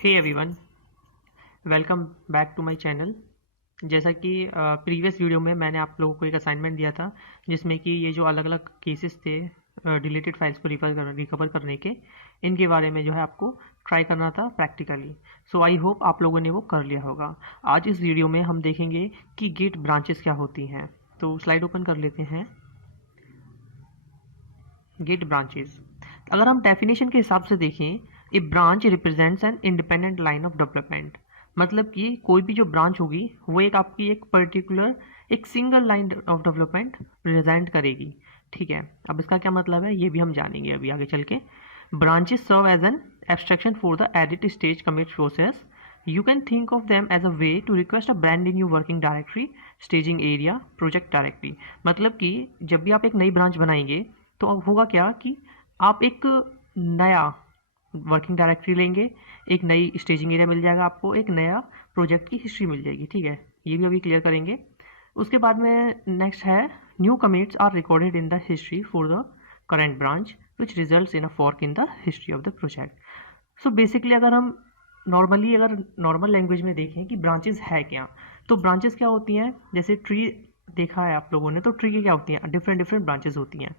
Hey everyone, welcome back to my channel. जैसा कि previous video में मैंने आप लोगों को एक असाइनमेंट दिया था जिसमें कि ये जो अलग अलग केसेस थे डिलीटेड फाइल्स को रिकवर करने के, इनके बारे में जो है आपको ट्राई करना था प्रैक्टिकली। सो आई होप आप लोगों ने वो कर लिया होगा। आज इस वीडियो में हम देखेंगे कि गिट ब्रांचेस क्या होती हैं। तो स्लाइड ओपन कर लेते हैं। गिट ब्रांचेस, अगर हम डेफिनेशन के हिसाब से देखें, a branch represents an independent line of development. मतलब कि कोई भी जो ब्रांच होगी वो एक आपकी एक पर्टिकुलर एक single line of development present करेगी। ठीक है, अब इसका क्या मतलब है ये भी हम जानेंगे अभी आगे चल के। Branches serve as an abstraction for the edit stage commit process. You can think of them as a way to request a brand new working directory, staging area, project directory। मतलब कि जब भी आप एक नई ब्रांच बनाएंगे तो अब होगा क्या कि आप एक नया वर्किंग डायरेक्टरी लेंगे, एक नई स्टेजिंग एरिया मिल जाएगा आपको, एक नया प्रोजेक्ट की हिस्ट्री मिल जाएगी। ठीक है, ये भी अभी क्लियर करेंगे। उसके बाद में नेक्स्ट है new commits are recorded in the history for the current branch which results in a fork in the history of the project. So basically अगर हम नॉर्मल लैंग्वेज में देखें कि ब्रांचेस है क्या, तो ब्रांचेस क्या होती हैं, जैसे ट्री देखा है आप लोगों ने, तो ट्री की क्या होती हैं, डिफरेंट ब्रांचेस होती हैं।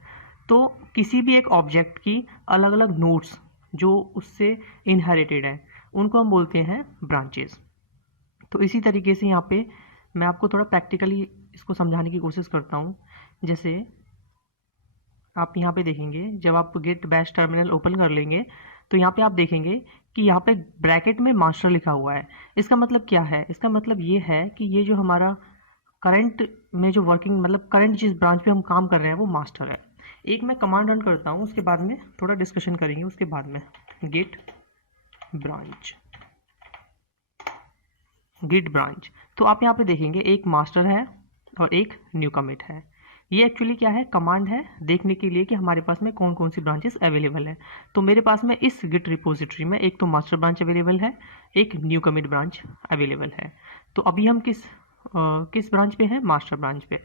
तो किसी भी एक ऑब्जेक्ट की अलग अलग नोड्स जो उससे इनहेरिटेड है उनको हम बोलते हैं ब्रांचेस। तो इसी तरीके से यहाँ पे मैं आपको थोड़ा प्रैक्टिकली इसको समझाने की कोशिश करता हूँ। जैसे आप यहाँ पे देखेंगे, जब आप गिट बैश टर्मिनल ओपन कर लेंगे तो यहाँ पे आप देखेंगे कि यहाँ पे ब्रैकेट में मास्टर लिखा हुआ है। इसका मतलब क्या है, इसका मतलब ये है कि ये जो हमारा करंट में जो वर्किंग मतलब करंट जिस ब्रांच पे हम काम कर रहे हैं वो मास्टर है। एक मैं कमांड रन करता हूँ, उसके बाद में थोड़ा डिस्कशन करेंगे उसके बाद में। गिट ब्रांच, तो आप यहाँ पे देखेंगे एक मास्टर है और एक न्यू कमिट है। ये एक्चुअली क्या है, कमांड है देखने के लिए कि हमारे पास में कौन कौन सी ब्रांचेस अवेलेबल है। तो मेरे पास में इस गिट रिपोजिटरी में एक तो मास्टर ब्रांच अवेलेबल है, एक न्यू कमिट ब्रांच अवेलेबल है। तो अभी हम किस ब्रांच पे हैं, मास्टर ब्रांच पे।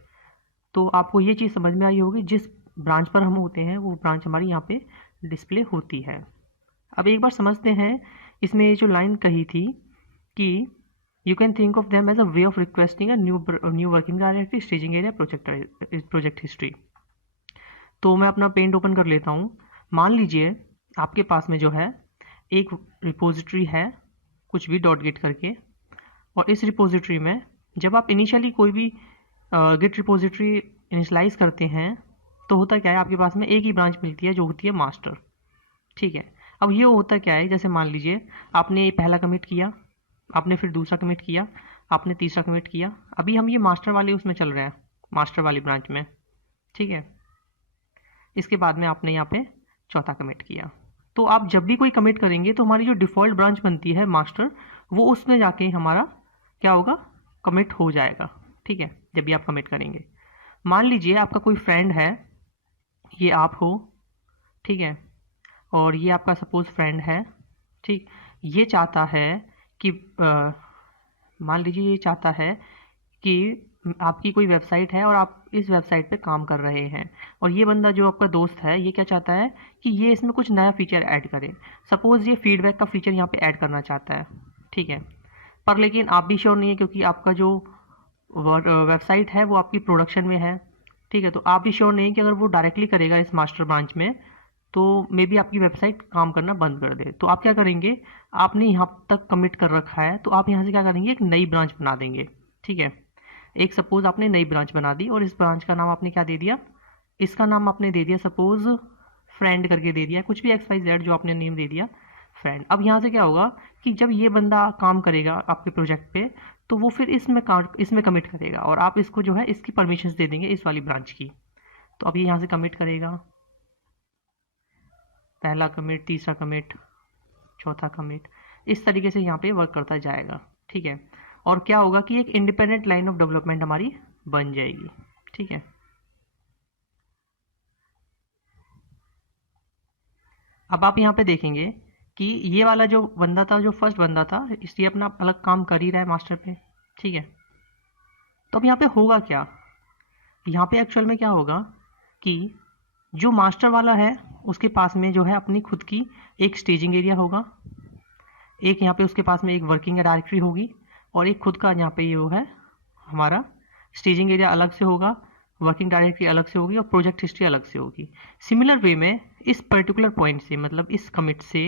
तो आपको ये चीज़ समझ में आई होगी, जिस ब्रांच पर हम होते हैं वो ब्रांच हमारी यहाँ पे डिस्प्ले होती है। अब एक बार समझते हैं, इसमें ये जो लाइन कही थी कि you can think of them as a way of requesting a new working directory, staging area, project history. तो मैं अपना पेंट ओपन कर लेता हूँ। मान लीजिए आपके पास में जो है एक रिपोजिटरी है कुछ भी डॉट गिट करके, और इस रिपोजिटरी में जब आप इनिशियली कोई भी गिट रिपोजिटरी इनिशलाइज करते हैं तो होता क्या है, आपके पास में एक ही ब्रांच मिलती है जो होती है मास्टर। ठीक है, अब ये होता क्या है, जैसे मान लीजिए आपने ये पहला कमिट किया, आपने फिर दूसरा कमिट किया, आपने तीसरा कमिट किया, अभी हम ये मास्टर वाले उसमें चल रहे हैं, मास्टर वाली ब्रांच में। ठीक है, इसके बाद में आपने यहाँ पे चौथा कमिट किया। तो आप जब भी कोई कमिट करेंगे तो हमारी जो डिफ़ॉल्ट ब्रांच बनती है मास्टर, वो उसमें जाके हमारा क्या होगा, कमिट हो जाएगा। ठीक है, जब भी आप कमिट करेंगे, मान लीजिए आपका कोई फ्रेंड है, ये आप हो, ठीक है, और ये आपका सपोज फ्रेंड है। ठीक, ये चाहता है कि मान लीजिए ये चाहता है कि आपकी कोई वेबसाइट है और आप इस वेबसाइट पे काम कर रहे हैं, और ये बंदा जो आपका दोस्त है ये क्या चाहता है कि ये इसमें कुछ नया फीचर ऐड करे। सपोज़ ये फीडबैक का फीचर यहाँ पे ऐड करना चाहता है। ठीक है, पर लेकिन आप भी श्योर नहीं है क्योंकि आपका जो वेबसाइट है वो आपकी प्रोडक्शन में है। ठीक है, तो आप भी श्योर नहीं कि अगर वो डायरेक्टली करेगा इस मास्टर ब्रांच में तो मे बी आपकी वेबसाइट काम करना बंद कर दे। तो आप क्या करेंगे, आपने यहाँ तक कमिट कर रखा है तो आप यहाँ से क्या करेंगे, एक नई ब्रांच बना देंगे। ठीक है, एक सपोज आपने नई ब्रांच बना दी और इस ब्रांच का नाम आपने क्या दे दिया, इसका नाम आपने दे दिया सपोज फ्रेंड करके दे दिया, कुछ भी XYZ जो आपने नेम दे दिया फ्रेंड। अब यहाँ से क्या होगा कि जब ये बंदा काम करेगा आपके प्रोजेक्ट पे तो वो फिर इसमें कमिट करेगा और आप इसको जो है इसकी परमिशंस दे देंगे इस वाली ब्रांच की। तो अब ये यहाँ से कमिट करेगा, पहला कमिट, तीसरा कमिट, चौथा कमिट, इस तरीके से यहाँ पे वर्क करता जाएगा। ठीक है, और क्या होगा कि एक इंडिपेंडेंट लाइन ऑफ डेवलपमेंट हमारी बन जाएगी। ठीक है, अब आप यहाँ पे देखेंगे कि ये वाला जो बंदा था, जो फर्स्ट बंदा था, इसलिए अपना अलग काम कर ही रहा है मास्टर पे। ठीक है, तो अब यहाँ पे होगा क्या, यहाँ पे एक्चुअल में क्या होगा कि जो मास्टर वाला है उसके पास में जो है अपनी खुद की एक स्टेजिंग एरिया होगा, एक यहाँ पे उसके पास में एक वर्किंग डायरेक्टरी होगी और एक खुद का यहाँ पे ये वो है हमारा स्टेजिंग एरिया अलग से होगा, वर्किंग डायरेक्टरी अलग से होगी और प्रोजेक्ट हिस्ट्री अलग से होगी। सिमिलर वे में इस पर्टिकुलर पॉइंट से मतलब इस कमिट से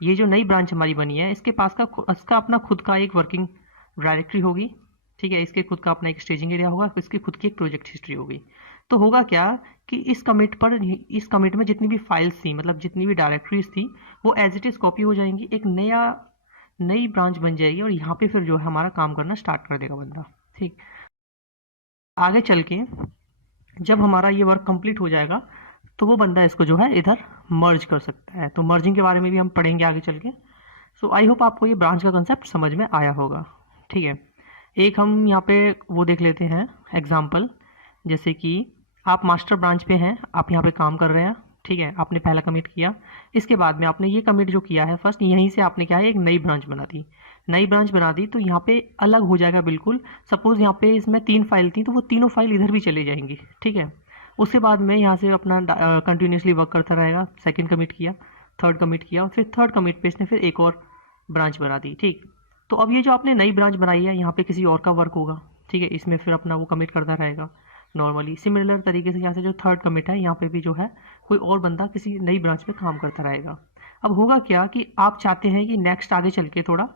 ये जो नई ब्रांच हमारी बनी है इसके पास का इसका अपना खुद का एक वर्किंग डायरेक्टरी होगी, ठीक है, इसके खुद का अपना एक स्टेजिंग एरिया होगा, इसकी खुद की एक प्रोजेक्ट हिस्ट्री होगी। तो होगा क्या कि इस कमिट में जितनी भी फाइल्स थी मतलब जितनी भी डायरेक्टरीज थी वो एज इट इज कॉपी हो जाएंगी, एक नई ब्रांच बन जाएगी और यहाँ पे फिर जो है हमारा काम करना स्टार्ट कर देगा बंदा। ठीक, आगे चल के जब हमारा ये वर्क कंप्लीट हो जाएगा तो वो बंदा इसको जो है इधर मर्ज कर सकता है। तो मर्जिंग के बारे में भी हम पढ़ेंगे आगे चल के। सो आई होप आपको ये ब्रांच का कंसेप्ट समझ में आया होगा। ठीक है, एक हम यहाँ पे वो देख लेते हैं एग्जाम्पल, जैसे कि आप मास्टर ब्रांच पे हैं, आप यहाँ पे काम कर रहे हैं, ठीक है, आपने पहला कमिट किया, इसके बाद में आपने ये कमिट जो किया है फर्स्ट यहीं से आपने क्या है एक नई ब्रांच बना दी, तो यहाँ पे अलग हो जाएगा बिल्कुल। सपोज यहाँ पे इसमें 3 फाइल थी तो वो तीनों फाइल इधर भी चले जाएंगी, ठीक है। उसके बाद में यहाँ से अपना कंटिन्यूसली वर्क करता रहेगा, सेकंड कमिट किया, थर्ड कमिट किया और फिर थर्ड कमिट पे इसने फिर एक और ब्रांच बना दी। ठीक, तो अब ये जो आपने नई ब्रांच बनाई है यहाँ पे किसी और का वर्क होगा, ठीक है, इसमें फिर अपना वो कमिट करता रहेगा नॉर्मली। सिमिलर तरीके से यहाँ से जो थर्ड कमिट है यहाँ पे भी जो है कोई और बंदा किसी नई ब्रांच पे काम करता रहेगा। अब होगा क्या कि आप चाहते हैं कि नेक्स्ट आगे चल के थोड़ा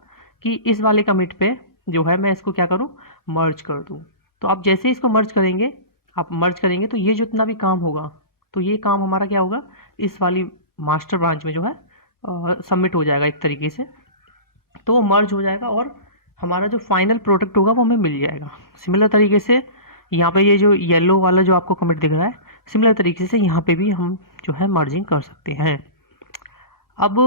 कि इस वाले कमिट पे जो है मैं इसको क्या करूँ, मर्ज कर दूँ। तो आप जैसे ही इसको मर्ज करेंगे, तो ये जितना भी काम होगा तो ये काम हमारा क्या होगा इस वाली मास्टर ब्रांच में जो है सबमिट हो जाएगा एक तरीके से, तो वो मर्ज हो जाएगा और हमारा जो फाइनल प्रोडक्ट होगा वो हमें मिल जाएगा। सिमिलर तरीके से यहाँ पे ये जो येलो वाला जो आपको कमिट दिख रहा है, सिमिलर तरीके से यहाँ पे भी हम जो है मर्जिंग कर सकते हैं। अब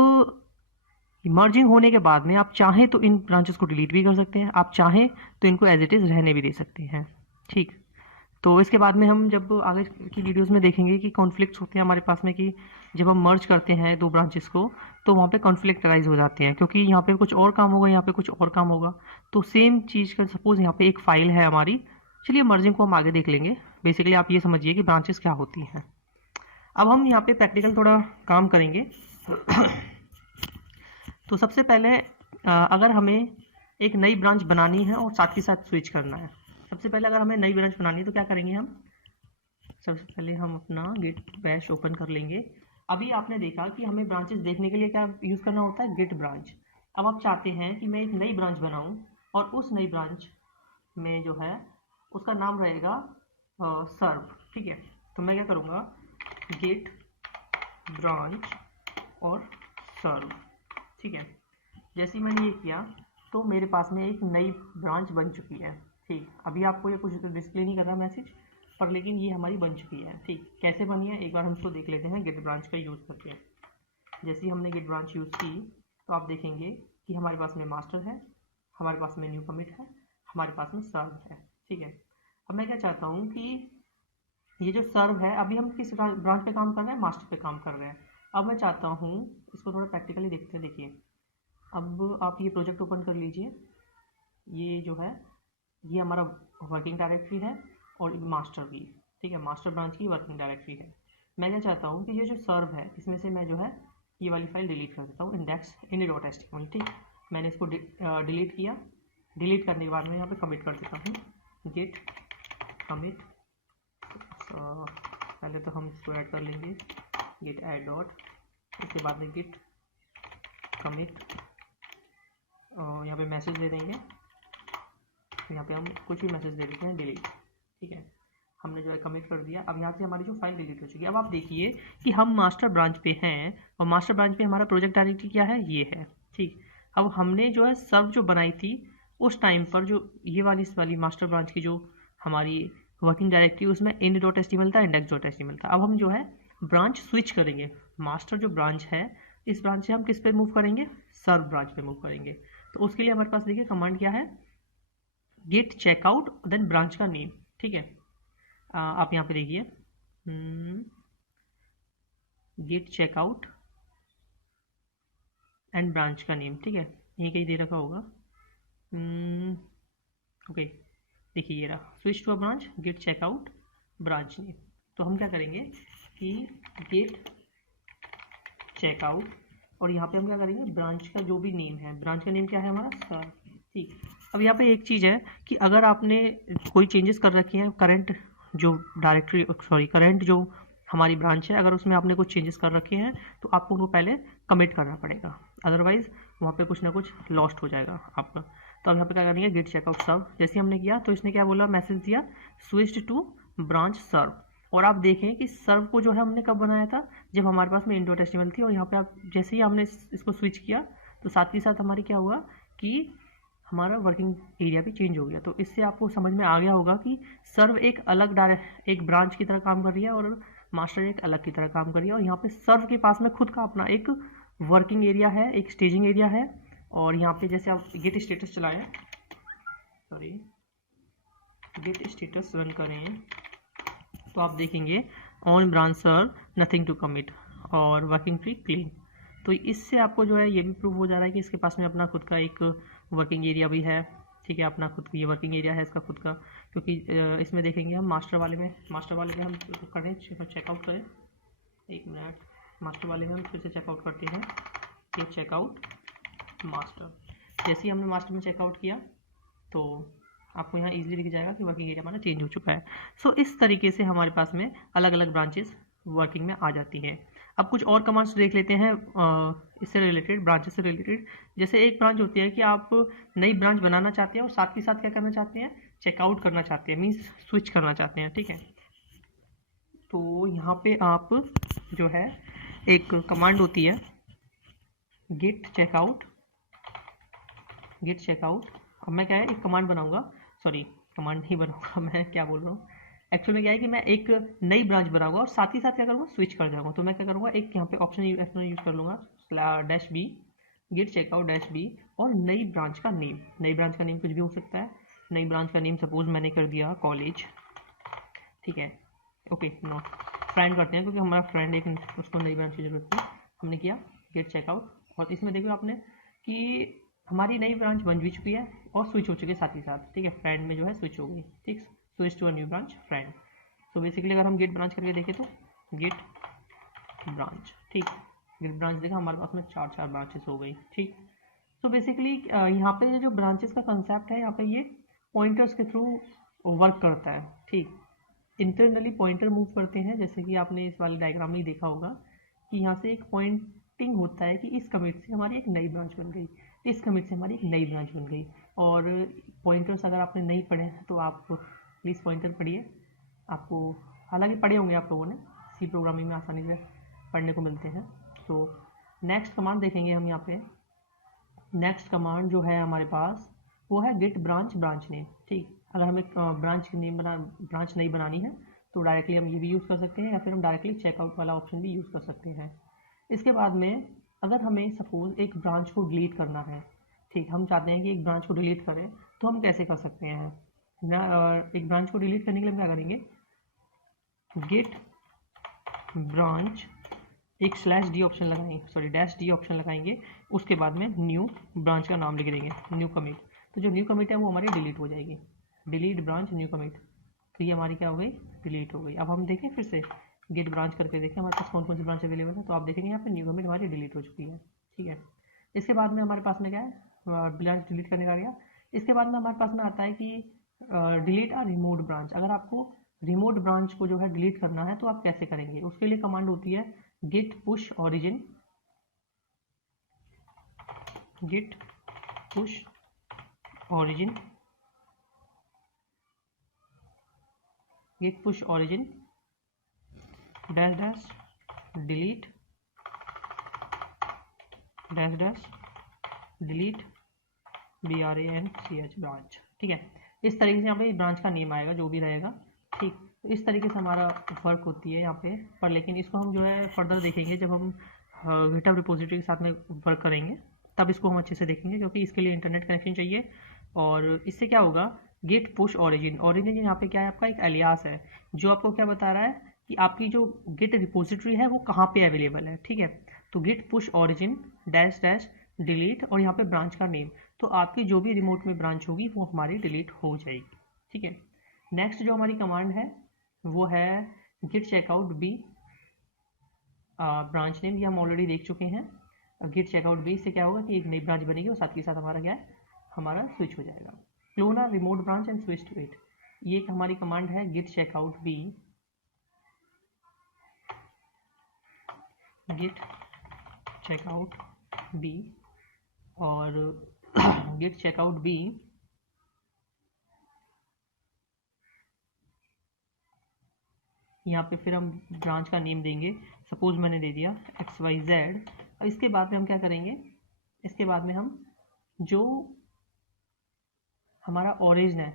मर्जिंग होने के बाद में आप चाहें तो इन ब्रांचेस को डिलीट भी कर सकते हैं, आप चाहें तो इनको एज इट इज़ रहने भी दे सकते हैं। ठीक, तो इसके बाद में हम जब आगे की वीडियोस में देखेंगे कि कॉन्फ्लिक्ट्स होते हैं हमारे पास में, कि जब हम मर्ज करते हैं दो ब्रांचेस को तो वहाँ पे कॉन्फ्लिक्ट राइज हो जाते हैं, क्योंकि यहाँ पे कुछ और काम होगा, यहाँ पे कुछ और काम होगा। तो सेम चीज़ का सपोज यहाँ पे एक फाइल है हमारी, चलिए मर्जिंग को हम आगे देख लेंगे। बेसिकली आप ये समझिए कि ब्रांचेस क्या होती हैं। अब हम यहाँ पे प्रैक्टिकल थोड़ा काम करेंगे। तो सबसे पहले अगर हमें एक नई ब्रांच बनानी है और साथ ही साथ स्विच करना है, सबसे पहले अगर हमें नई ब्रांच बनानी है तो क्या करेंगे हम, सबसे पहले हम अपना गिट बैश ओपन कर लेंगे। अभी आपने देखा कि हमें ब्रांचेस देखने के लिए क्या यूज़ करना होता है, गिट ब्रांच। अब आप चाहते हैं कि मैं एक नई ब्रांच बनाऊं और उस नई ब्रांच में जो है उसका नाम रहेगा सर्व, ठीक है। तो मैं क्या करूँगा, गिट ब्रांच और सर्व, ठीक है। जैसे ही मैंने ये किया तो मेरे पास में एक नई ब्रांच बन चुकी है। ठीक, अभी आपको ये कुछ डिस्प्ले नहीं कर रहा मैसेज पर, लेकिन ये हमारी बन चुकी है। ठीक, कैसे बनी है एक बार हम इसको देख लेते हैं गिट ब्रांच का यूज़ करके। जैसे ही हमने गिट ब्रांच यूज़ की तो आप देखेंगे कि हमारे पास में मास्टर है, हमारे पास में न्यू कमिट है, हमारे पास में सर्व है, ठीक है। अब मैं क्या चाहता हूँ कि ये जो सर्व है, अभी हम किस ब्रांच पे काम कर रहे हैं, मास्टर पे काम कर रहे हैं। अब मैं चाहता हूँ इसको थोड़ा प्रैक्टिकली देखते हैं। देखिए, अब आप ये प्रोजेक्ट ओपन कर लीजिए, ये जो है ये हमारा वर्किंग डायरेक्टरी है और मास्टर की, ठीक है, मास्टर ब्रांच की वर्किंग डायरेक्टरी है। मैं क्या चाहता हूँ कि ये जो सर्व है इसमें से मैं जो है ये वाली फाइल डिलीट कर देता हूँ, index.html। ठीक, मैंने इसको डिलीट किया। डिलीट करने के बाद मैं यहाँ पे कमिट कर देता हूँ गिट कमिट। पहले तो हम इसको ऐड कर लेंगे गिट ऐड डॉट, उसके बाद में गिट कमिट, यहाँ पे मैसेज दे देंगे, यहाँ पे हम कुछ भी मैसेज दे देते हैं डिलीट, ठीक है। हमने जो है कमिट कर दिया। अब यहाँ से हमारी जो फाइल डिलीट हो चुकी है। अब आप देखिए कि हम मास्टर ब्रांच पे हैं और मास्टर ब्रांच पे हमारा प्रोजेक्ट डायरेक्टरी क्या है, ये है, ठीक। अब हमने जो है सर्व जो बनाई थी उस टाइम पर जो ये वाली इस वाली मास्टर ब्रांच की जो हमारी वर्किंग डायरेक्टरी उसमें ind.html था, index.html था। अब हम जो है ब्रांच स्विच करेंगे, मास्टर जो ब्रांच है इस ब्रांच से हम किस पे मूव करेंगे, सर्व ब्रांच पे मूव करेंगे। तो उसके लिए हमारे पास देखिए कमांड क्या है, गेट चेकआउट देन ब्रांच का नेम, ठीक है। आप यहाँ पे देखिए गेट चेकआउट एंड ब्रांच का नेम, ठीक है, यहीं कहीं दे रखा होगा। ओके, देखिए ये रहा, switch to a branch git checkout branch name. तो हम क्या करेंगे कि गेट चेकआउट और यहाँ पे हम क्या करेंगे, ब्रांच का जो भी नेम है, ब्रांच का नेम क्या है हमारा, सर। ठीक, अब यहाँ पे एक चीज़ है कि अगर आपने कोई चेंजेस कर रखे हैं करंट जो डायरेक्टरी, सॉरी करंट जो हमारी ब्रांच है, अगर उसमें आपने कुछ चेंजेस कर रखे हैं तो आपको उनको पहले कमिट करना पड़ेगा, अदरवाइज वहाँ पे कुछ ना कुछ लॉस्ट हो जाएगा आपका। तो अब यहाँ पे क्या करेंगे, गेट चेकआउट सर्व जैसे हमने किया तो इसने क्या बोला, मैसेज दिया स्विच्ड टू ब्रांच सर्व। और आप देखें कि सर्व को जो है हमने कब बनाया था, जब हमारे पास में इंडो टेस्टिमल थी। और यहाँ पे आप जैसे ही हमने इसको स्विच किया तो साथ ही साथ हमारी क्या हुआ कि हमारा वर्किंग एरिया भी चेंज हो गया। तो इससे आपको समझ में आ गया होगा कि सर्व एक अलग एक ब्रांच की तरह काम कर रही है और मास्टर एक अलग की तरह काम कर रही है। और यहाँ पे सर्व के पास में खुद का अपना एक वर्किंग एरिया है, एक स्टेजिंग एरिया है। और यहाँ पे जैसे आप गेट स्टेटस चलाएं, सॉरी गेट स्टेटस रन करें तो आप देखेंगे on branch serve nothing to commit और वर्किंग ट्री क्लीन। तो इससे आपको जो है ये भी प्रूव हो जा रहा है कि इसके पास में अपना खुद का एक वर्किंग एरिया भी है। ठीक है, अपना खुद ये वर्किंग एरिया है इसका खुद का, क्योंकि इसमें देखेंगे हम मास्टर वाले में हम करें चेकआउट करें, एक मिनट, मास्टर वाले में हम फिर से चेकआउट करते हैं, ये चेकआउट मास्टर। जैसे ही हमने मास्टर में चेकआउट किया तो आपको यहाँ इजीली दिख जाएगा कि वर्किंग एरिया हमारा चेंज हो चुका है। सो इस तरीके से हमारे पास में अलग अलग ब्रांचेस वर्किंग में आ जाती हैं। अब कुछ और कमांड्स देख लेते हैं इससे रिलेटेड, ब्रांचेस से रिलेटेड। जैसे एक ब्रांच होती है कि आप नई ब्रांच बनाना चाहते हैं और साथ ही साथ क्या करना चाहते हैं, चेकआउट करना चाहते हैं, मीन्स स्विच करना चाहते हैं। ठीक है, तो यहाँ पे आप जो है एक कमांड होती है गेट चेकआउट। अब मैं क्या है एक कमांड बनाऊंगा, सॉरी कमांड नहीं बनाऊंगा, मैं क्या बोल रहा हूँ, एक्चुअल में क्या है कि मैं एक नई ब्रांच बनाऊंगा और साथ ही साथ क्या करूँगा, स्विच कर जाऊँगा। तो मैं क्या करूँगा, एक यहाँ पे ऑप्शन यूज कर लूँगा -b गेट चेकआउट -b और नई ब्रांच का नेम। नई ब्रांच का नेम कुछ भी हो सकता है। नई ब्रांच का नेम सपोज मैंने कर दिया कॉलेज। ठीक है, ओके, नो फ्रेंड करते हैं क्योंकि हमारा फ्रेंड एक, उसको नई ब्रांच की जरूरत है। हमने किया गेट चेकआउट और इसमें देखो आपने कि हमारी नई ब्रांच बन भी चुकी है और स्विच हो चुकी है साथ ही साथ। ठीक है, फ्रेंड में जो है स्विच हो गई। ठीक, switch to a new branch friend. तो बेसिकली अगर हम गेट ब्रांच करके देखें तो गेट ब्रांच, ठीक, गेट ब्रांच देखा हमारे पास में 4 ब्रांचेस हो गई। ठीक, तो बेसिकली यहाँ पे जो ब्रांचेस का कंसेप्ट है, यहाँ पे ये पॉइंटर्स के थ्रू वर्क करता है। ठीक, इंटरनली पॉइंटर मूव करते हैं, जैसे कि आपने इस वाले डायग्राम में देखा होगा कि यहाँ से एक पॉइंटिंग होता है कि इस कमिट से हमारी एक नई ब्रांच बन गई, इस कमिट से हमारी एक नई ब्रांच बन गई। और पॉइंटर्स अगर आपने नहीं पढ़े हैं तो आप प्लीज़ पॉइंटर पढ़िए, आपको हालांकि पढ़े होंगे आप लोगों ने, सी प्रोग्रामिंग में आसानी से पढ़ने को मिलते हैं। तो नेक्स्ट कमांड देखेंगे हम यहाँ पे। नेक्स्ट कमांड जो है हमारे पास वो है गेट ब्रांच नेम। ठीक, अगर हमें ब्रांच नहीं बनानी है तो डायरेक्टली हम ये भी यूज़ कर सकते हैं या फिर हम डायरेक्टली चेकआउट वाला ऑप्शन भी यूज़ कर सकते हैं। इसके बाद में अगर हमें सपोज एक ब्रांच को डिलीट करना है, ठीक, हम चाहते हैं कि एक ब्रांच को डिलीट करें, तो हम कैसे कर सकते हैं ना, एक ब्रांच को डिलीट करने के लिए हम क्या करेंगे, गेट ब्रांच एक /d ऑप्शन लगाएंगे, सॉरी -d ऑप्शन लगाएंगे, उसके बाद में न्यू ब्रांच का नाम लिख देंगे, न्यू कमिट। तो जो न्यू कमिट है वो हमारी डिलीट हो जाएगी, डिलीट ब्रांच न्यू कमिट। तो ये हमारी क्या हो गई, डिलीट हो गई। अब हम देखें फिर से गेट ब्रांच करके देखें हमारे पास कौन कौन सी ब्रांच अवेलेबल है। तो आप देखेंगे यहाँ पे न्यू कमिट हमारी डिलीट हो चुकी है। ठीक है, इसके बाद में हमारे पास में क्या है, ब्रांच डिलीट करने का गया। इसके बाद में हमारे पास में आता है कि डिलीट आ रिमोट ब्रांच। अगर आपको रिमोट ब्रांच को जो है डिलीट करना है तो आप कैसे करेंगे, उसके लिए कमांड होती है git push origin. Git push origin, git push origin dash dash delete dash dash delete BRANCH branch. ठीक है, इस तरीके से यहाँ पे ब्रांच का नेम आएगा जो भी रहेगा। ठीक, तो इस तरीके से हमारा वर्क होती है यहाँ पे, पर लेकिन इसको हम जो है फर्दर देखेंगे जब हम गिटहब रिपोजिटरी के साथ में वर्क करेंगे, तब इसको हम अच्छे से देखेंगे, क्योंकि इसके लिए इंटरनेट कनेक्शन चाहिए। और इससे क्या होगा, गेट पुश ऑरिजिन, ऑरिजिन यहाँ पे क्या है, आपका एक एलियास है जो आपको क्या बता रहा है कि आपकी जो गिट रिपोजिटरी है वो कहाँ पे अवेलेबल है। ठीक है, तो git push origin dash dash delete और यहाँ पे ब्रांच का नेम, तो आपकी जो भी रिमोट में ब्रांच होगी वो हमारी डिलीट हो जाएगी। ठीक है, नेक्स्ट जो हमारी कमांड है वो है git checkout B branch name, ये हम ऑलरेडी देख चुके हैं। गिट चेकआउट बी से क्या होगा कि एक नई ब्रांच बनेगी और साथ के साथ हमारा क्या है, हमारा स्विच हो जाएगा। Clone a remote branch and switch to it, ये एक हमारी कमांड है git checkout B, git checkout B और गिट चेकआउट बी यहाँ पे फिर हम ब्रांच का नेम देंगे, सपोज मैंने दे दिया XYZ। और इसके बाद में हम क्या करेंगे, इसके बाद में हम जो हमारा ओरिजिन है,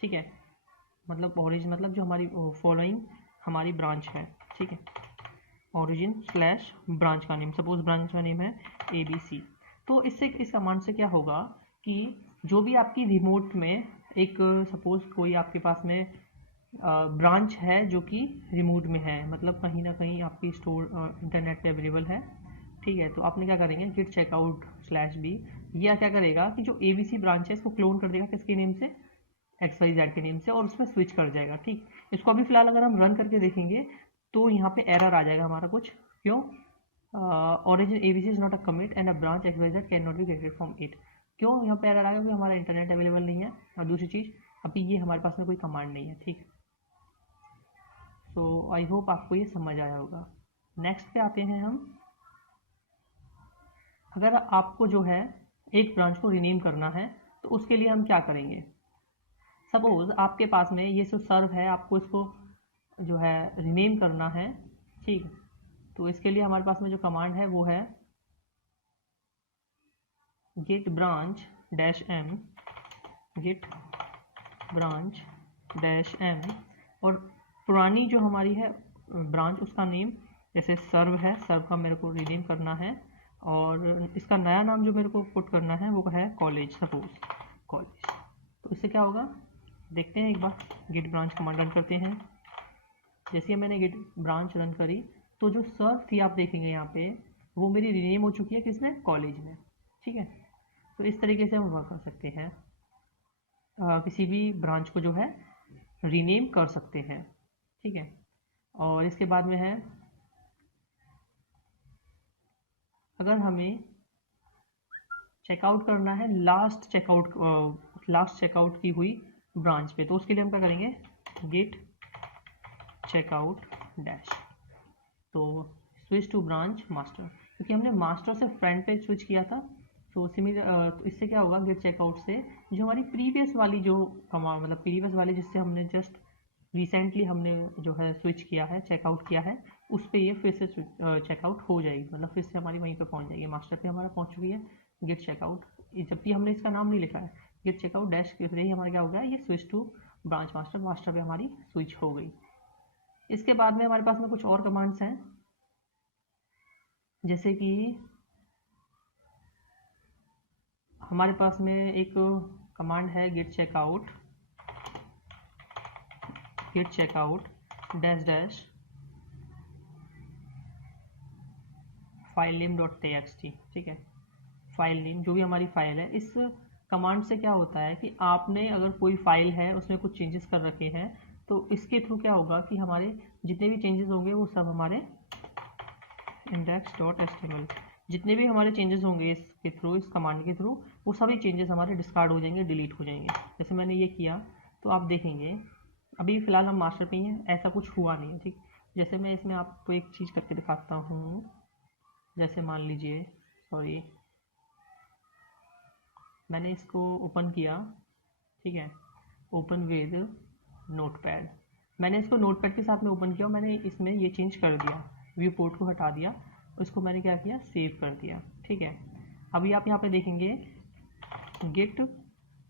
ठीक है, मतलब ओरिजिन मतलब जो हमारी फॉलोइंग हमारी ब्रांच है, ठीक है, ओरिजिन स्लैश ब्रांच का नेम, सपोज ब्रांच का नेम है ABC। तो इससे इस कमांड से क्या होगा कि जो भी आपकी रिमोट में एक सपोज कोई आपके पास में ब्रांच है जो कि रिमोट में है, मतलब कहीं ना कहीं आपकी स्टोर इंटरनेट पे अवेलेबल है, ठीक है, तो आपने क्या करेंगे गिट चेकआउट स्लैश बी, यह क्या करेगा कि जो ABC ब्रांच है इसको क्लोन कर देगा किसके नेम से, XYZ के नेम से, और उसमें स्विच कर जाएगा। ठीक, इसको अभी फिलहाल अगर हम रन करके देखेंगे तो यहाँ पे एरर आ जाएगा हमारा कुछ, क्यों, origin ABC is not a commit and a branch XYZ can not be created from it, क्यों यहाँ पे एरर आ गया, क्योंकि हमारा इंटरनेट अवेलेबल नहीं है, और दूसरी चीज़ अभी ये हमारे पास में कोई कमांड नहीं है। ठीक, सो आई होप आपको ये समझ आया होगा। नेक्स्ट पे आते हैं हम, अगर आपको जो है एक ब्रांच को रीनेम करना है तो उसके लिए हम क्या करेंगे, सपोज आपके पास में ये जो सर्व है आपको इसको जो है रीनेम करना है, ठीक, तो इसके लिए हमारे पास में जो कमांड है वो है git branch dash m, git branch dash m, और पुरानी जो हमारी है ब्रांच उसका नेम, जैसे सर्व है, सर्व का मेरे को रीनेम करना है, और इसका नया नाम जो मेरे को पुट करना है वो है कॉलेज, सपोज कॉलेज। तो इससे क्या होगा देखते हैं एक बार, गिट ब्रांच कमांड रन करते हैं। जैसे मैंने गिट ब्रांच रन करी तो जो सर्व थी आप देखेंगे यहाँ पे वो मेरी रीनेम हो चुकी है किसमें, कॉलेज में। ठीक है, तो इस तरीके से हम वर्क कर सकते हैं, किसी भी ब्रांच को जो है रीनेम कर सकते हैं। ठीक है, और इसके बाद में है अगर हमें चेकआउट करना है लास्ट चेकआउट की हुई ब्रांच पे, तो उसके लिए हम क्या करेंगे गिट चेकआउट डैश, तो स्विच टू ब्रांच मास्टर, क्योंकि हमने मास्टर से फ्रंट पे स्विच किया था, तो तो इससे क्या होगा गिट चेकआउट से जो हमारी प्रीवियस वाली जो कमांड, मतलब प्रीवियस वाली जिससे हमने जस्ट रिसेंटली हमने जो है स्विच किया है, चेकआउट किया है, उस पर ये फिर से चेकआउट हो जाएगी, मतलब फिर से हमारी वहीं पे पहुंच जाएगी, मास्टर पे हमारा पहुंच चुकी है गिट चेकआउट, जबकि हमने इसका नाम नहीं लिखा है, गिट चेकआउट डैश के ही हमारा क्या हो गया, ये switch to branch master, master पे हमारी स्विच हो गई। इसके बाद में हमारे पास में कुछ और कमांड्स हैं, जैसे कि हमारे पास में एक कमांड है git checkout dash dash file name dot txt। ठीक है, फाइल नेम जो भी हमारी फाइल है, इस कमांड से क्या होता है कि आपने अगर कोई फाइल है उसमें कुछ चेंजेस कर रखे हैं, तो इसके थ्रू क्या होगा कि हमारे जितने भी चेंजेस होंगे वो सब हमारे index.html, जितने भी हमारे चेंजेस होंगे इसके थ्रू, इस कमांड के थ्रू, वो सभी चेंजेस हमारे डिस्कार्ड हो जाएंगे, डिलीट हो जाएंगे। जैसे मैंने ये किया तो आप देखेंगे अभी फ़िलहाल हम मास्टर पे ही हैं, ऐसा कुछ हुआ नहीं है। ठीक, जैसे मैं इसमें आपको एक चीज़ करके दिखाता हूँ, जैसे मान लीजिए, सॉरी, मैंने इसको ओपन किया, ठीक है, ओपन विद नोटपैड, मैंने इसको नोटपैड के साथ में ओपन किया और मैंने इसमें ये चेंज कर दिया, व्यू पोर्ट को हटा दिया, उसको मैंने क्या किया, सेव कर दिया। ठीक है, अभी आप यहाँ पे देखेंगे गिट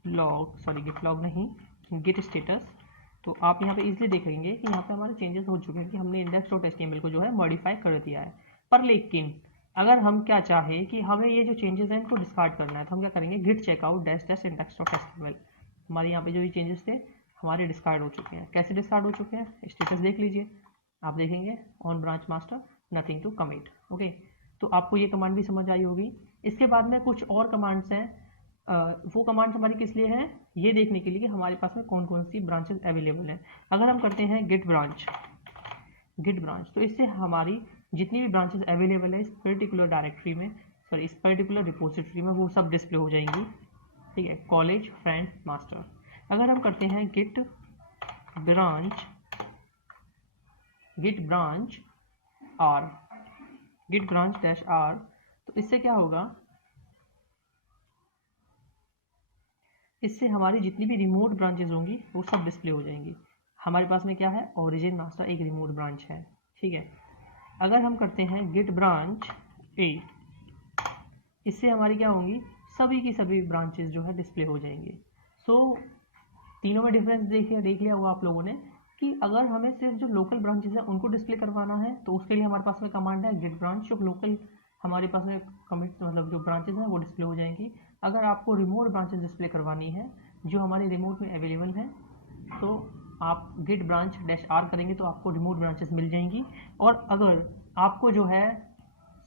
लॉग नहीं, गिट स्टेटस, तो आप यहाँ पे इजीली देखेंगे कि यहाँ पे हमारे चेंजेस हो चुके हैं कि हमने index.html को जो है मॉडिफाई कर दिया है। पर लेकिन अगर हम क्या चाहें कि हमें ये जो चेंजेस हैं इनको डिस्कार्ड करना है, तो हम क्या करेंगे Git checkout dash dash index.html, हमारे यहाँ पे जो भी चेंजेस थे हमारे डिस्कार्ड हो चुके हैं। कैसे डिस्कार्ड हो चुके हैं, स्टेटस देख लीजिए, आप देखेंगे on branch master nothing to commit. Okay, तो आपको ये कमांड भी समझ आई होगी। इसके बाद में कुछ और कमांड्स हैं, वो कमांड्स हमारी किस लिए हैं, ये देखने के लिए कि हमारे पास में कौन कौन सी ब्रांचेस अवेलेबल हैं। अगर हम करते हैं गिट ब्रांच, तो इससे हमारी जितनी भी ब्रांचेस अवेलेबल है इस पर्टिकुलर डायरेक्टरी में सॉरी इस पर्टिकुलर रिपोजिटरी में वो सब डिस्प्ले हो जाएंगी, ठीक है, कॉलेज, फ्रेंड, मास्टर। अगर हम करते हैं git branch R, git branch dash R, तो इससे क्या होगा, इससे हमारी जितनी भी रिमोट ब्रांचेज होंगी वो सब डिस्प्ले हो जाएंगी। हमारे पास में क्या है, ओरिजिन मास्टर एक रिमोट ब्रांच है, ठीक है। अगर हम करते हैं गिट ब्रांच ए, इससे हमारी क्या होंगी, सभी की सभी ब्रांचेज जो है डिस्प्ले हो जाएंगे। तीनों में डिफरेंस देख लिया हुआ आप लोगों ने कि अगर हमें सिर्फ जो लोकल ब्रांचेज है उनको डिस्प्ले करवाना है तो उसके लिए हमारे पास में कमांड है गिट ब्रांच, जो लोकल हमारे पास में कमिट मतलब जो ब्रांचेज हैं वो डिस्प्ले हो जाएंगी। अगर आपको रिमोट ब्रांचेज डिस्प्ले करवानी है जो हमारे रिमोट में अवेलेबल हैं तो आप गिट ब्रांच डैश आर करेंगे तो आपको रिमोट ब्रांचेस मिल जाएंगी। और अगर आपको जो है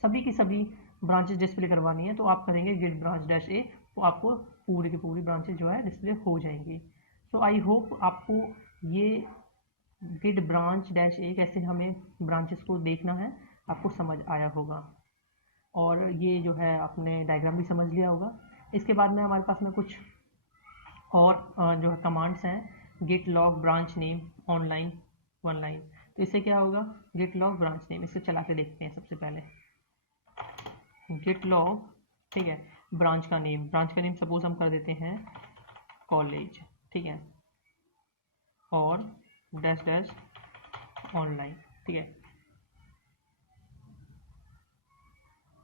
सभी की सभी ब्रांचेस डिस्प्ले करवानी है तो आप करेंगे गिट ब्रांच डैश ए, तो आपको पूरी की पूरी ब्रांचेस जो है डिस्प्ले हो जाएंगी। सो आई होप आपको ये गिट ब्रांच डैश ए कैसे हमें ब्रांचेस को देखना है आपको समझ आया होगा, और ये जो है आपने डायग्राम भी समझ लिया होगा। इसके बाद में हमारे पास में कुछ और जो है कमांड्स हैं, git log branch name online one line. तो इससे क्या होगा, गिट लॉग ब्रांच नेम, इससे चला के देखते हैं। सबसे पहले गिट लॉग, ठीक है, ब्रांच का नेम सपोज हम कर देते हैं कॉलेज, ठीक है, और डैश डैश ऑनलाइन, ठीक है,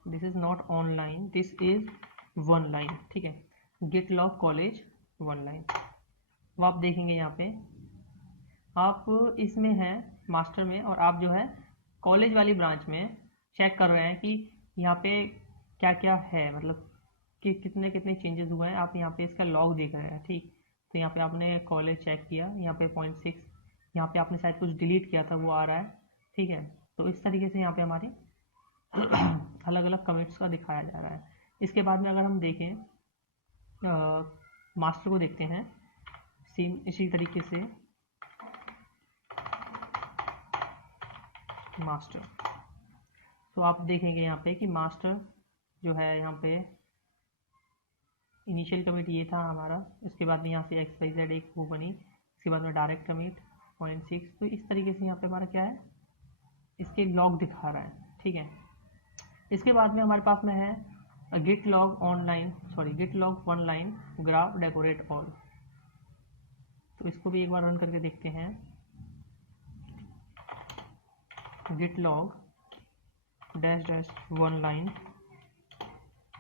this is not online, this is one line, ठीक है, git log college one line. वो आप देखेंगे यहाँ पे आप इसमें हैं मास्टर में, और आप जो है कॉलेज वाली ब्रांच में चेक कर रहे हैं कि यहाँ पे क्या क्या है, मतलब कि कितने कितने चेंजेस हुए हैं, आप यहाँ पे इसका लॉग देख रहे हैं, ठीक। तो यहाँ पे आपने कॉलेज चेक किया, यहाँ पे 0.6, यहाँ पे आपने शायद कुछ डिलीट किया था वो आ रहा है, ठीक है। तो इस तरीके से यहाँ पे हमारे अलग अलग कमिट्स का दिखाया जा रहा है। इसके बाद में अगर हम देखें मास्टर को देखते हैं सेम इसी तरीके से, मास्टर, तो आप देखेंगे यहाँ पे कि मास्टर जो है यहाँ पे इनिशियल कमिट ये था हमारा, इसके बाद में यहाँ से XYZ एक वो बनी, इसके बाद में डायरेक्ट कमिट 0.6। तो इस तरीके से यहाँ पे हमारा क्या है, इसके लॉग दिखा रहा है, ठीक है। इसके बाद में हमारे पास में है git log one line graph decorate all. तो इसको भी एक बार रन करके देखते हैं, git log dash dash one line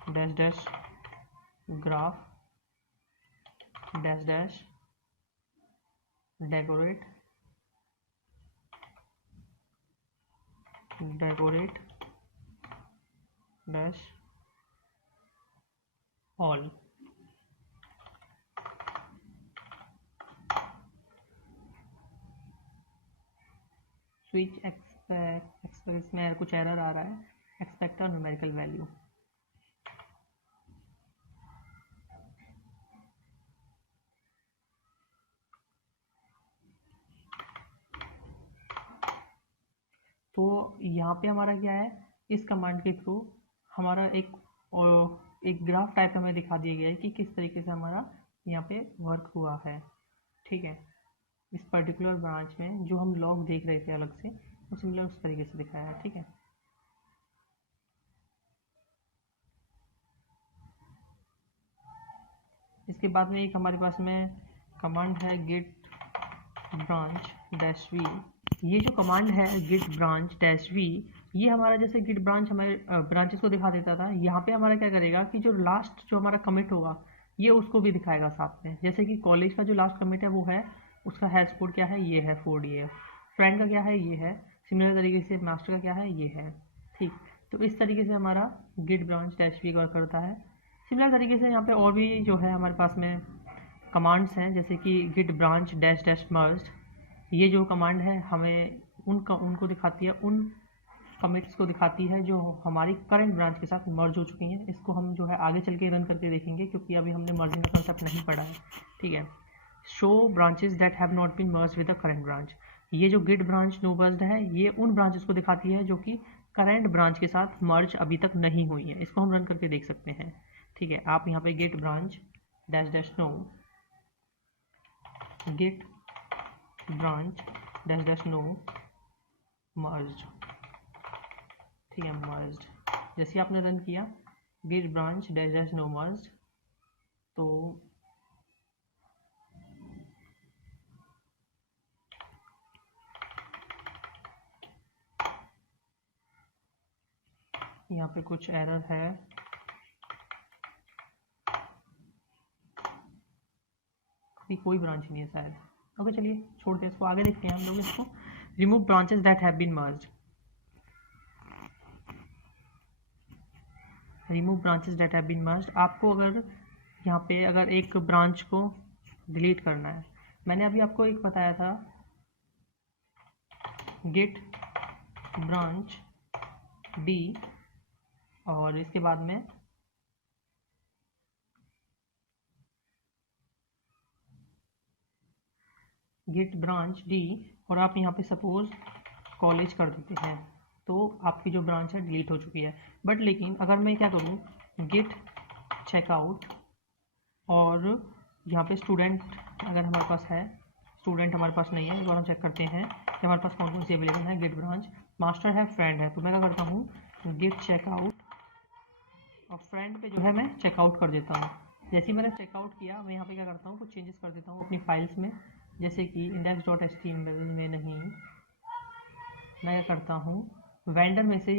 dash dash graph dash dash decorate dash all. Switch expect इसमें कुछ एरर आ रहा है, एक्सपेक्ट न्यूमेरिकल वैल्यू। तो यहाँ पे हमारा क्या है, इस कमांड के थ्रू हमारा एक ग्राफ टाइप हमें दिखा दिया गया है कि किस तरीके से हमारा यहाँ पे वर्क हुआ है, ठीक है। इस पर्टिकुलर ब्रांच में जो हम लॉग देख रहे थे अलग से, वो सिमिलर उस तरीके से दिखाया है, ठीक है। इसके बाद में एक हमारे पास में कमांड है गिट ब्रांच डैश वी। ये जो कमांड है गिट ब्रांच डैश वी, ये हमारा जैसे गिट ब्रांच हमारे ब्रांचेस को दिखा देता था, यहाँ पे हमारा क्या करेगा कि जो लास्ट जो हमारा कमिट होगा ये उसको भी दिखाएगा साथ में। जैसे कि कॉलेज का जो लास्ट कमिट है वो है, उसका हैश कोड क्या है, ये है 4DF। फ्रेंड का क्या है, ये है। सिमिलर तरीके से मास्टर का क्या है, ये है, ठीक। तो इस तरीके से हमारा git branch dash V work करता है। सिमिलर तरीके से यहाँ पे और भी जो है हमारे पास में कमांड्स हैं, जैसे कि गिट ब्रांच डैश डैश मर्ज। ये जो कमांड है हमें उनको दिखाती है, उन कमिट्स को दिखाती है जो हमारी करंट ब्रांच के साथ मर्ज हो चुकी हैं। इसको हम जो है आगे चल के रन करके देखेंगे, क्योंकि अभी हमने मर्जिंग का कंसेप्ट नहीं पढ़ा है, ठीक है। Show branches that have not been merge with the current branch. ये जो गिट ब्रांच नो मर्ज्ड है, ये उन ब्रांचेस को दिखाती है जो कि करेंट ब्रांच के साथ मर्ज अभी तक नहीं हुई है। इसको हम रन करके देख सकते हैं। ठीक है, आप यहाँ पे git branch dash dash no, git branch dash dash no merge, ठीक है, मर्ज। जैसे आपने रन किया git branch dash dash no merge, तो यहाँ पे कुछ एरर है। कोई ब्रांच नहीं है शायद। ओके, चलिए छोड़ते हैं इसको, आगे देखते हैं हम लोग इसको। Remove branches that have been merged, remove branches that have been merged. आपको अगर यहाँ पे अगर एक ब्रांच को डिलीट करना है, मैंने अभी आपको एक बताया था गेट ब्रांच डी, और इसके बाद में गेट ब्रांच डी, और आप यहाँ पे सपोज कॉलेज कर देते हैं, तो आपकी जो ब्रांच है डिलीट हो चुकी है। बट लेकिन अगर मैं क्या करूँ, गेट चेकआउट, और यहाँ पे स्टूडेंट अगर हमारे पास है, स्टूडेंट हमारे पास नहीं है, एक बार हम चेक करते हैं कि हमारे पास कौन कौन सी अवेलेबल है। गेट ब्रांच, मास्टर है, फ्रेंड है, तो मैं क्या करता हूँ गेट चेकआउट, और फ्रेंड पे जो है मैं चेकआउट कर देता हूँ। जैसे ही मैंने चेकआउट किया, मैं यहाँ पे क्या करता हूँ, कुछ चेंजेस कर देता हूँ अपनी फाइल्स में। जैसे कि index.html में नहीं, मैं क्या करता हूँ वेंडर में से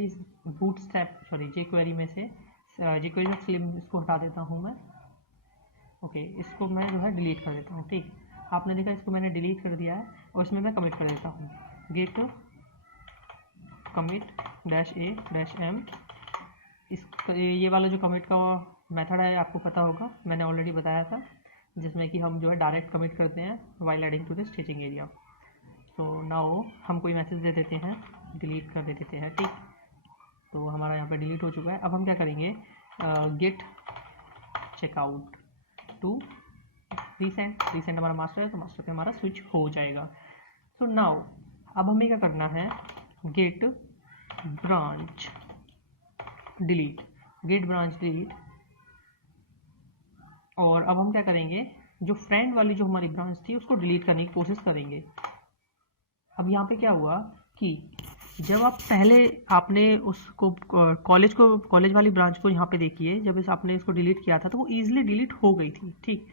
jQuery में से jQuery से स्लिम इसको हटा देता हूँ मैं। ओके, इसको मैं जो है डिलीट कर देता हूँ। ठीक, आपने देखा इसको मैंने डिलीट कर दिया है, और इसमें मैं कमिट कर देता हूँ गेट कमिट डैश ए डैश एम। इस ये वाला जो कमिट का मेथड है आपको पता होगा, मैंने ऑलरेडी बताया था, जिसमें कि हम जो है डायरेक्ट कमिट करते हैं while adding to the stitching area. तो नाउ हम कोई मैसेज दे देते हैं, डिलीट कर देते हैं। ठीक, तो हमारा यहाँ पे डिलीट हो चुका है। अब हम क्या करेंगे, git checkout to recent, recent हमारा मास्टर है, तो मास्टर पे हमारा स्विच हो जाएगा। तो नाउ अब हमें क्या करना है, git branch delete, git branch delete, और अब हम क्या करेंगे, जो फ्रेंड वाली जो हमारी ब्रांच थी उसको डिलीट करने की कोशिश करेंगे। अब यहाँ पे क्या हुआ कि जब आप पहले आपने उसको कॉलेज वाली ब्रांच को यहाँ पे देखिए, जब आपने इसको डिलीट किया था तो वो ईजिली डिलीट हो गई थी। ठीक,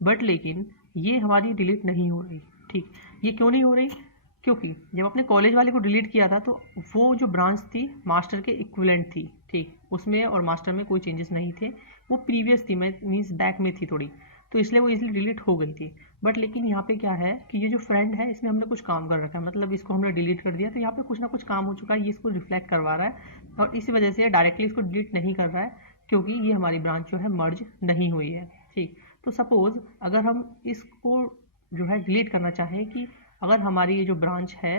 बट लेकिन ये हमारी डिलीट नहीं हो रही। ठीक, ये क्यों नहीं हो रही, क्योंकि जब आपने कॉलेज वाले को डिलीट किया था तो वो जो ब्रांच थी मास्टर के इक्विवेलेंट थी। ठीक, उसमें और मास्टर में कोई चेंजेस नहीं थे, वो प्रीवियस थी, मीन्स बैक में थी थोड़ी, तो इसलिए वो इजीली डिलीट हो गई थी। बट लेकिन यहाँ पे क्या है कि ये जो फ्रेंड है इसमें हमने कुछ काम कर रखा है, मतलब इसको हमने डिलीट कर दिया, तो यहाँ पे कुछ ना कुछ काम हो चुका है, ये इसको रिफ्लेक्ट करवा रहा है, और इसी वजह से डायरेक्टली इसको डिलीट नहीं कर रहा है, क्योंकि ये हमारी ब्रांच जो है मर्ज नहीं हुई है। ठीक, तो सपोज अगर हम इसको जो है डिलीट करना चाहें कि अगर हमारी ये जो ब्रांच है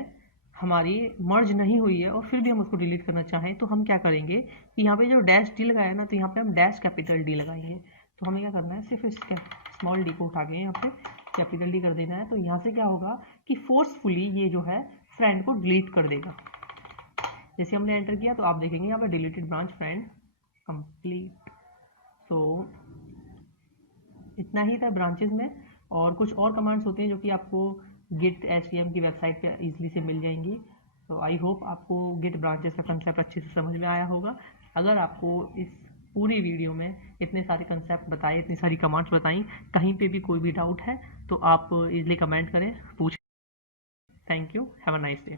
हमारी मर्ज नहीं हुई है और फिर भी हम उसको डिलीट करना चाहें, तो हम क्या करेंगे कि यहाँ पे जो डैश डी लगाया ना, तो यहाँ पे हम डैश कैपिटल डी लगाएंगे। तो हमें क्या करना है, सिर्फ इस स्मॉल डी को उठा के यहाँ पे कैपिटल डी कर देना है। तो यहाँ से क्या होगा कि फोर्सफुली ये जो है फ्रेंड को डिलीट कर देगा। जैसे हमने एंटर किया तो आप देखेंगे यहाँ पे डिलीटेड ब्रांच फ्रेंड कंप्लीट। तो इतना ही था ब्रांचेस में, और कुछ और कमांड्स होते हैं जो कि आपको गिट HTM की वेबसाइट पे इजीली से मिल जाएंगी। तो आई होप आपको गिट ब्रांचेस का कंसेप्ट अच्छे से समझ में आया होगा। अगर आपको इस पूरी वीडियो में इतने सारे कंसेप्ट बताए, इतनी सारी कमांड्स बताई, कहीं पे भी कोई भी डाउट है तो आप इजीली कमेंट करें, पूछें। Thank you, have a nice day.